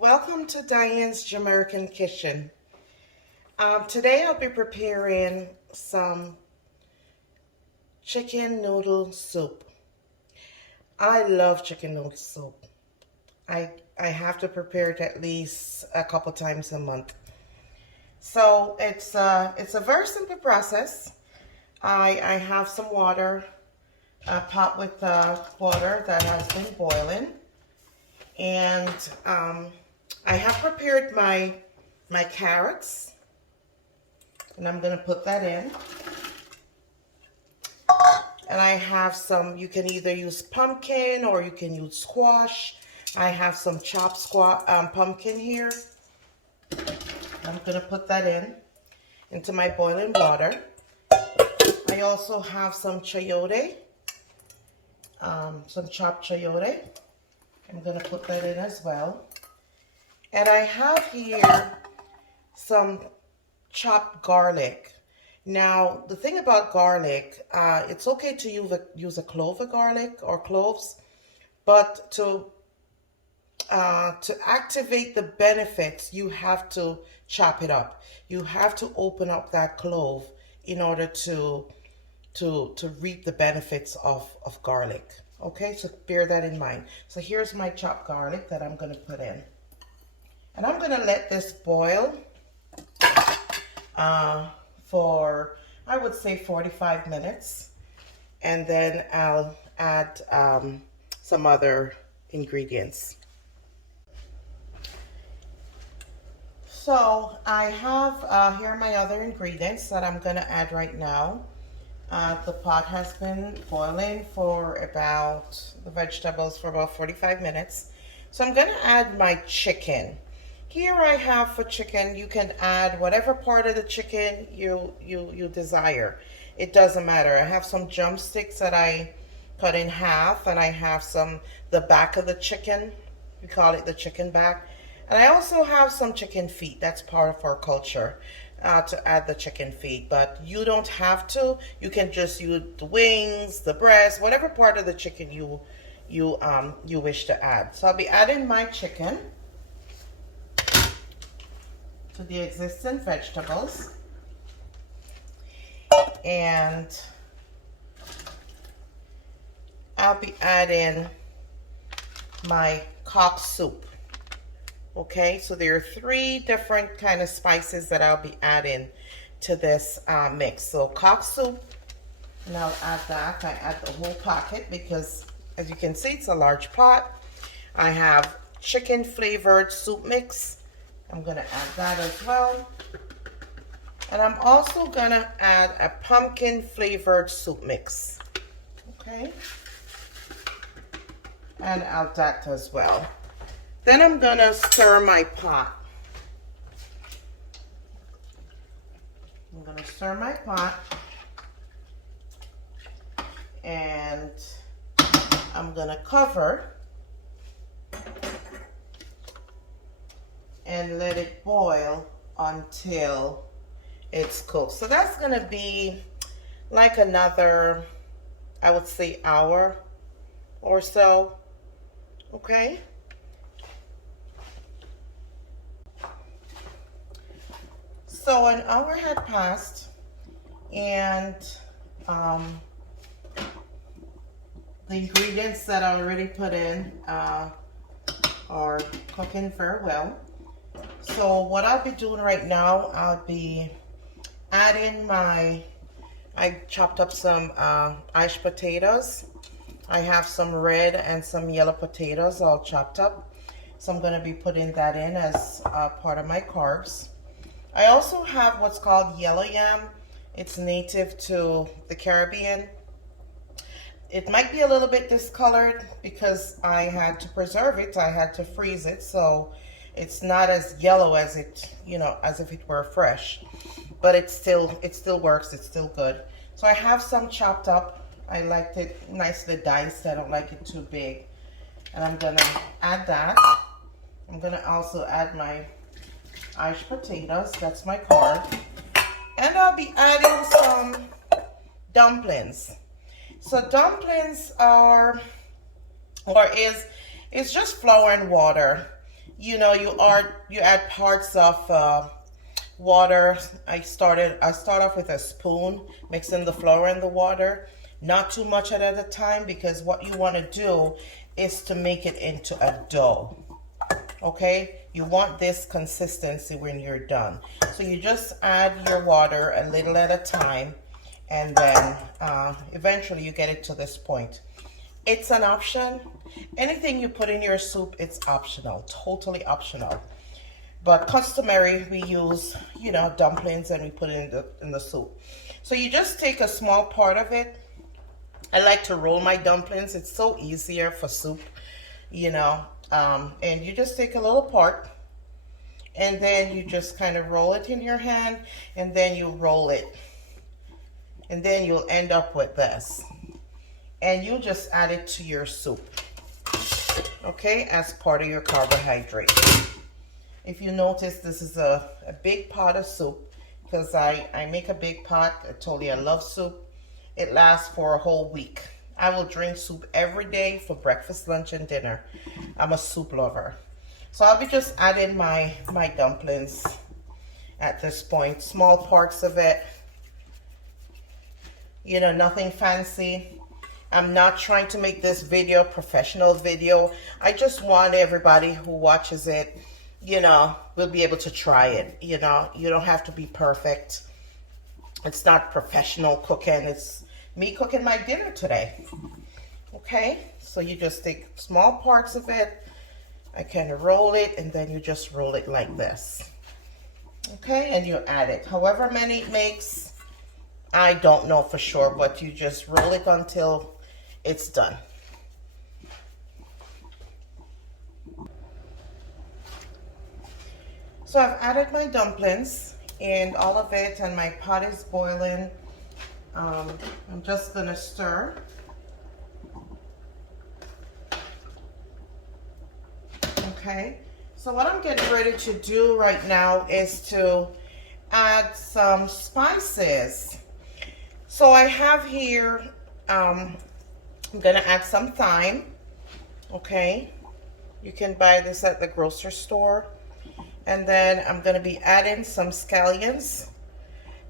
Welcome to Diane's Jamaican Kitchen. Today I'll be preparing some chicken noodle soup. I love chicken noodle soup. I have to prepare it at least a couple times a month. So it's a very simple process. I have some water, a pot with water that has been boiling, and I have prepared my carrots, and I'm going to put that in. And I have some, you can either use pumpkin or you can use squash. I have some chopped pumpkin here. I'm going to put that into my boiling water. I also have some chayote, some chopped chayote. I'm going to put that in as well. And I have here some chopped garlic. Now, the thing about garlic, it's okay to use a clove of garlic or cloves, but to activate the benefits, you have to chop it up. You have to open up that clove in order to reap the benefits of garlic. Okay, so bear that in mind. So here's my chopped garlic that I'm going to put in. And I'm going to let this boil for, I would say, 45 minutes. And then I'll add some other ingredients. So I have here my other ingredients that I'm going to add right now. The pot has been boiling for the vegetables for about 45 minutes. So I'm going to add my chicken. Here I have for chicken, you can add whatever part of the chicken you desire. It doesn't matter. I have some drumsticks that I cut in half, and I have the back of the chicken. We call it the chicken back. And I also have some chicken feet. That's part of our culture, to add the chicken feet. But you don't have to. You can just use the wings, the breast, whatever part of the chicken you wish to add. So I'll be adding my chicken to the existing vegetables, and I'll be adding my cock soup. Okay, so there are 3 different kind of spices that I'll be adding to this mix. So cock soup, and I'll add that. I add the whole packet because, as you can see, it's a large pot. I have chicken flavored soup mix. I'm going to add that as well. And I'm also going to add a pumpkin flavored soup mix. Okay. And I'll add that as well. Then I'm going to stir my pot. I'm going to stir my pot. And I'm going to cover and let it boil until it's cooked. So that's going to be like another, I would say, hour or so. Okay. So an hour had passed, and the ingredients that I already put in are cooking very well. So what I'll be doing right now, I'll be adding I chopped up some iced potatoes. I have some red and some yellow potatoes all chopped up. So I'm going to be putting that in as part of my carbs. I also have what's called yellow yam. It's native to the Caribbean. It might be a little bit discolored because I had to preserve it. I had to freeze it, so it's not as yellow as it, as if it were fresh. But it still works. It's still good. So I have some chopped up. I liked it nicely diced. I don't like it too big. And I'm gonna add that. I'm gonna also add my iced potatoes. That's my carb. And I'll be adding some dumplings. So dumplings is just flour and water. you know, you add parts of water. I start off with a spoon, mixing the flour and the water, not too much at a time, because what you want to do is to make it into a dough. Okay, you want this consistency when you're done. So you just add your water a little at a time, and then eventually you get it to this point. It's an option. Anything you put in your soup, it's optional, totally optional. But customary, we use, you know, dumplings, and we put it in the soup. So you just take a small part of it. I like to roll my dumplings. It's so easier for soup, you know. And you just take a little part, and then you just kind of roll it in your hand, and then you roll it. And then you'll end up with this. And you'll just add it to your soup, okay, as part of your carbohydrate. If you notice, this is a big pot of soup, because I make a big pot. I told you I love soup. It lasts for a whole week. I will drink soup every day for breakfast, lunch, and dinner. I'm a soup lover. So I'll be just adding my dumplings at this point. Small parts of it. You know, nothing fancy. I'm not trying to make this video a professional video. I just want everybody who watches it, you know, will be able to try it. You know, you don't have to be perfect. It's not professional cooking. It's me cooking my dinner today. Okay, so you just take small parts of it. I kind of roll it, and then you just roll it like this. Okay, and you add it. However many it makes, I don't know for sure, but you just roll it until it's done. So I've added my dumplings and all of it, and my pot is boiling. I'm just gonna stir. Okay, so what I'm getting ready to do right now is to add some spices. So I have here, I'm gonna add some thyme. Okay, you can buy this at the grocery store. And then I'm gonna be adding some scallions.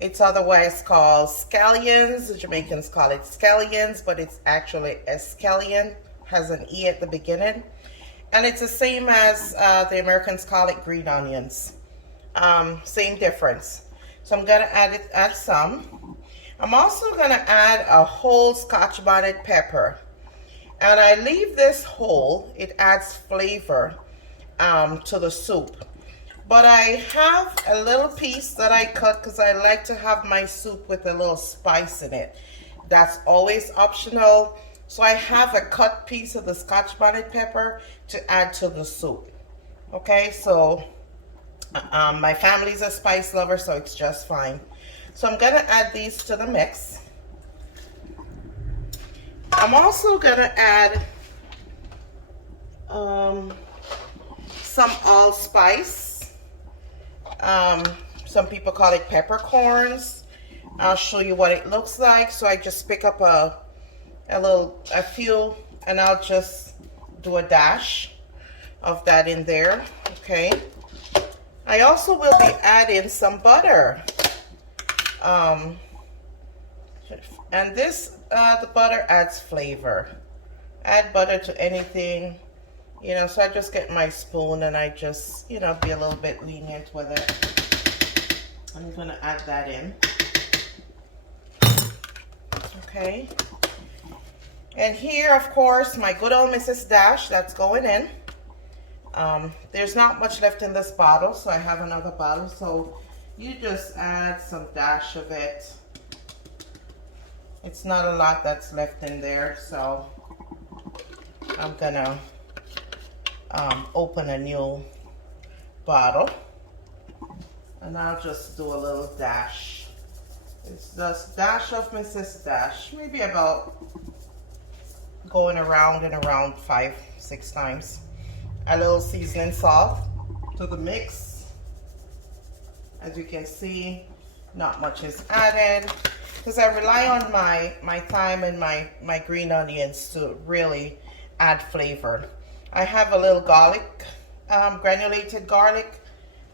It's otherwise called scallions. The Jamaicans call it scallions, but it's actually Escallion, has an E at the beginning. And it's the same as the Americans call it green onions. Same difference. So I'm gonna add some. I'm also gonna add a whole Scotch bonnet pepper. And I leave this whole, it adds flavor to the soup. But I have a little piece that I cut because I like to have my soup with a little spice in it. That's always optional. So I have a cut piece of the Scotch bonnet pepper to add to the soup. Okay, so my family's a spice lover, so it's just fine. So I'm gonna add these to the mix. I'm also gonna add some allspice. Some people call it peppercorns. I'll show you what it looks like. So I just pick up a few, and I'll just do a dash of that in there. Okay. I also will be adding some butter. And this, the butter adds flavor. Add butter to anything, you know, so I just get my spoon and I just, you know, be a little bit lenient with it. I'm gonna add that in. Okay. And here, of course, my good old Mrs. Dash, that's going in. There's not much left in this bottle, so I have another bottle. So you just add some dash of it. It's not a lot that's left in there, so I'm gonna open a new bottle, and I'll just do a little dash. It's just dash of Mrs. Dash, maybe about going around and around 5-6 times. A little seasoning salt to the mix. As you can see, not much is added because I rely on my thyme and my green onions to really add flavor. I have a little garlic granulated garlic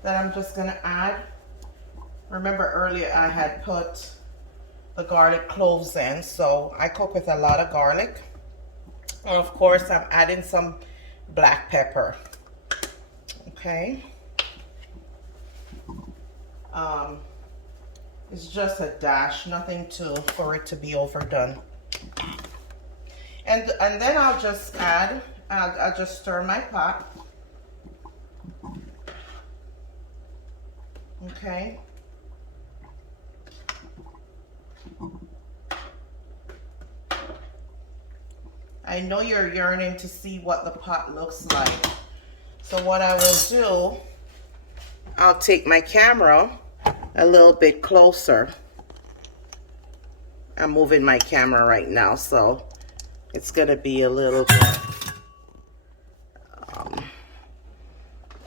that I'm just gonna add. Remember earlier I had put the garlic cloves in, so I cook with a lot of garlic. And of course I'm adding some black pepper. Okay. It's just a dash, nothing for it to be overdone. And then I'll just add, I'll just stir my pot. Okay. I know you're yearning to see what the pot looks like. So what I will do, I'll take my camera a little bit closer. I'm moving my camera right now, so it's gonna be a little bit,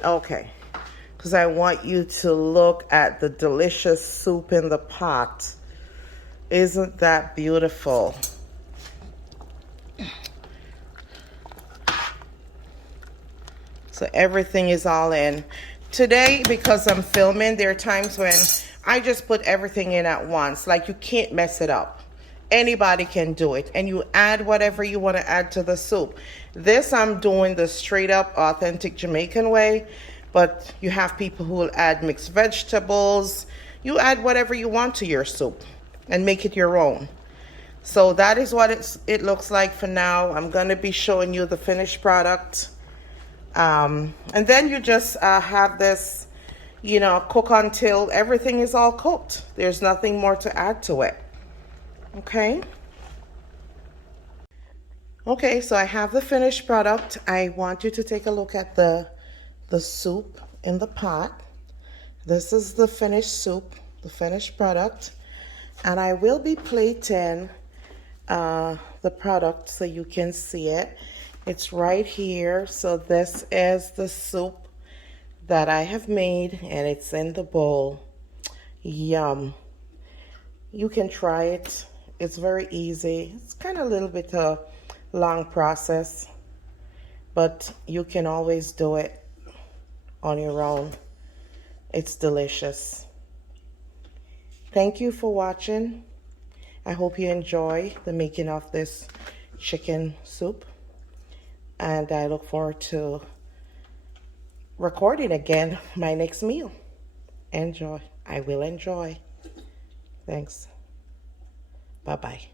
okay. Because I want you to look at the delicious soup in the pot. Isn't that beautiful? So everything is all in. Today, because I'm filming, there are times when I just put everything in at once. Like, you can't mess it up. Anybody can do it. And you add whatever you want to add to the soup. This I'm doing the straight up authentic Jamaican way. But you have people who will add mixed vegetables. You add whatever you want to your soup and make it your own. So that is what it looks like for now. I'm going to be showing you the finished product. And then you just have this, you know, cook until everything is all cooked. There's nothing more to add to it. Okay. Okay, so I have the finished product. I want you to take a look at the soup in the pot. This is the finished soup, the finished product. And I will be plating the product so you can see it. It's right here. So this is the soup that I have made, and it's in the bowl. Yum. You can try it. It's very easy. It's kind of a little bit a long process, but you can always do it on your own. It's delicious. Thank you for watching. I hope you enjoy the making of this chicken soup, and I look forward to recording again my next meal. Enjoy. I will enjoy. Thanks. Bye-bye.